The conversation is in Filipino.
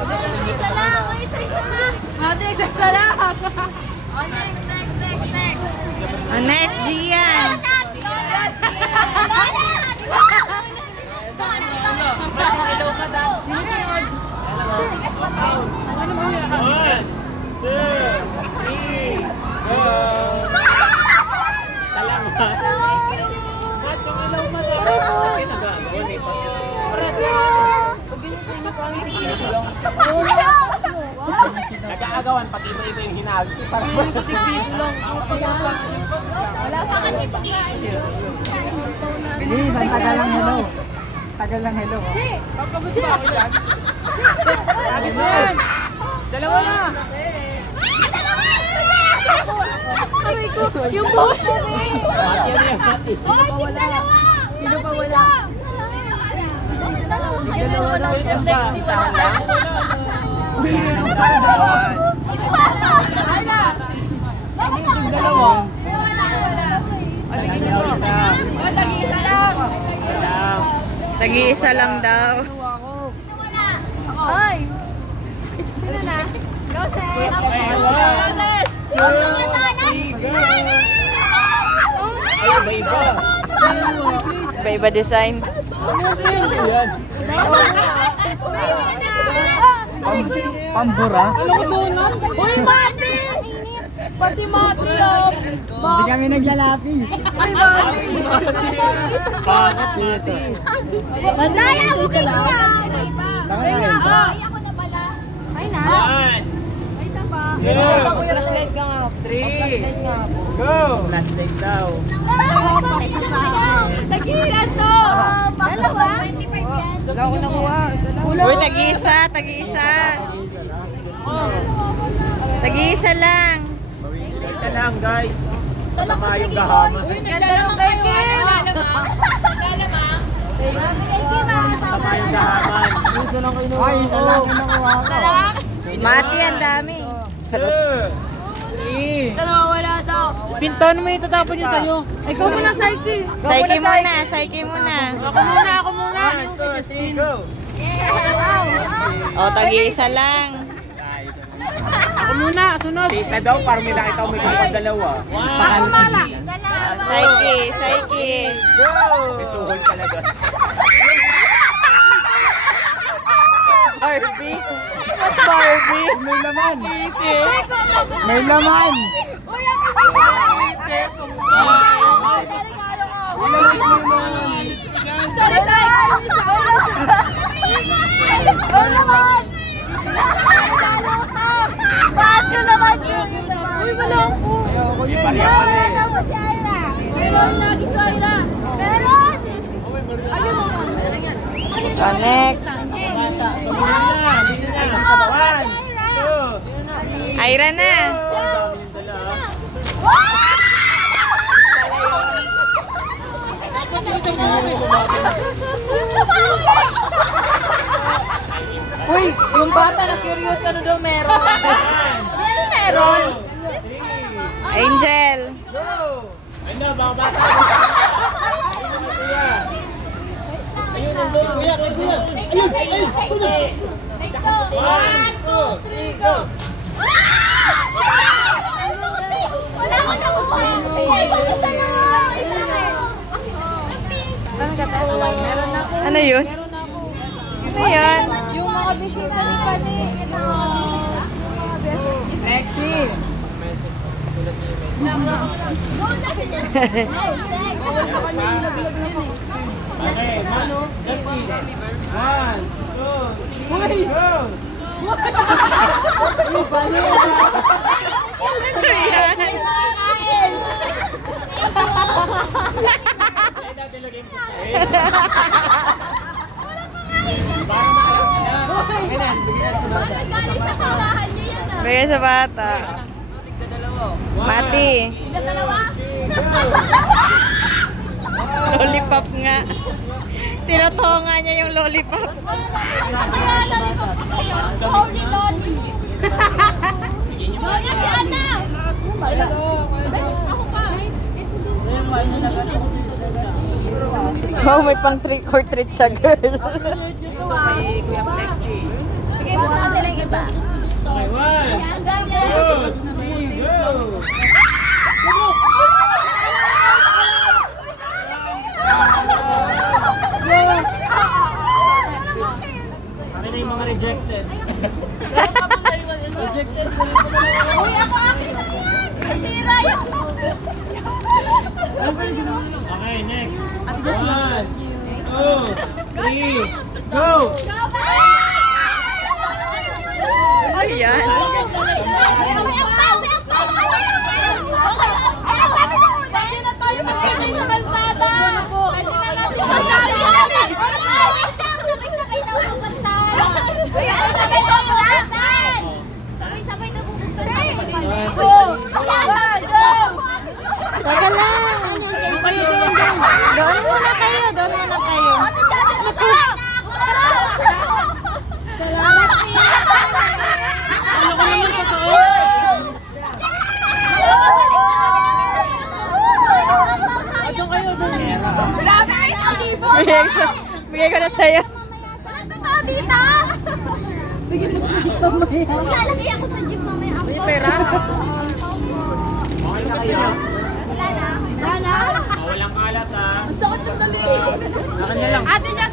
Isa lang. Isa na. Ate, isa lang. Oh, next. Next, Gian. One, two, three, go! Salamat! Nag-aagawan pag iba-iba yung hinagsi. Parang ba kasi piso lang. Hindi, tagal lang hello. Tagal lang hello. Papagod ba ako yan? Agis mo yan! Dalawa na! Yung buhok mo eh! Sino pa wala? Dalawa na. Isa lang. Ay na! Dalawa. Tagi-isa lang daw. Ay! Ano na? Go, Seth! Iba-iba. Iba-iba design. Pambura. Uy, Mati! Pati Mati oh! Hindi kami naglalapi. Bakit dito? Madaya mo sila! Ay na. Ay, ako na pala. Ay na. One, two, three, go! Plastic daw. Tagilan to! Dalawa? 25 yan. Wala ko nakuha. Uy, tagi-isa, tagi-isa. Tagi-isa lang. Isa lang guys. Masama yung gahaman. Ganda ng Becky! Masama yung gahaman. Ay, isa lang yung nakuha ko. Mati, ang dami. Two, three. Dalawa wala daw. Pintahan mo yung tatapon yun sa'yo. Ikaw muna, Saiki. Saiki muna, saiki muna. Ako muna. One, two, three, go! O, tagi-isa lang. Ako muna, sunod. Isa daw, parang may nakita ko may dalawa. Ako mala. Saiki, saiki. Go! May suhol talaga. Barbie? What Barbie? May laman. May laman. Uy, ako Sorry, naman! Bakit naman? Uy, wala ako. Yung bariya pala eh. Wala mo si Ira. Meron lagi si Ira. Meron! Ayun o. O, next. One, two, Ira na. Uy, yung bata na curious ano daw meron. Meron. Angel. go! Ano, mga bata? Ayun, nandun, kuya, kuya. Ayun, ayun. One, two, three, go! Wala ko nakuha. Ay, wala talaga. Isa Meron ako. Ano yun? Ano yun? Yung mga bisita ni Pani. Lexi. Bawal sa kanya yung laglag niya eh. Okay, one, two, three, go! Ano yan? Kaya natin lagay mo sa sahig. Parang nakalang na. Kailan, bigyan natin sa bata. Galing sa kaulahan niyo yan ah. Bigay sa bata. Mati. Dalawa? Lollipop nga. Tinatonga niya yung lollipop. Kaya sabi ko, Holy Lolly. Lola si Ana. Ako pa. Oh, may pang trick or treat siya, girl. Kuya Flexi. Bigay Gusto ko nila yung iba. Okay, 1, Ang ganyan. 2, 3, go! Akin na yung mga rejected. Rejected. Uy, ako akin na yan. Nasira yung... Okay, next. 1, 2, 3, go! Ano yan? Teka lang. Doon muna kayo, doon muna kayo. Salamat. Bigay ko na sa'yo. Ano to, tita? Bigyan mo sa jeep mamaya. Lalagay ako sa jeep mamaya. Ang pera? Okay na kayo. Wala na. Walang kalat ha. Ang sakit ng dalig. Akin na lang. Ate niya,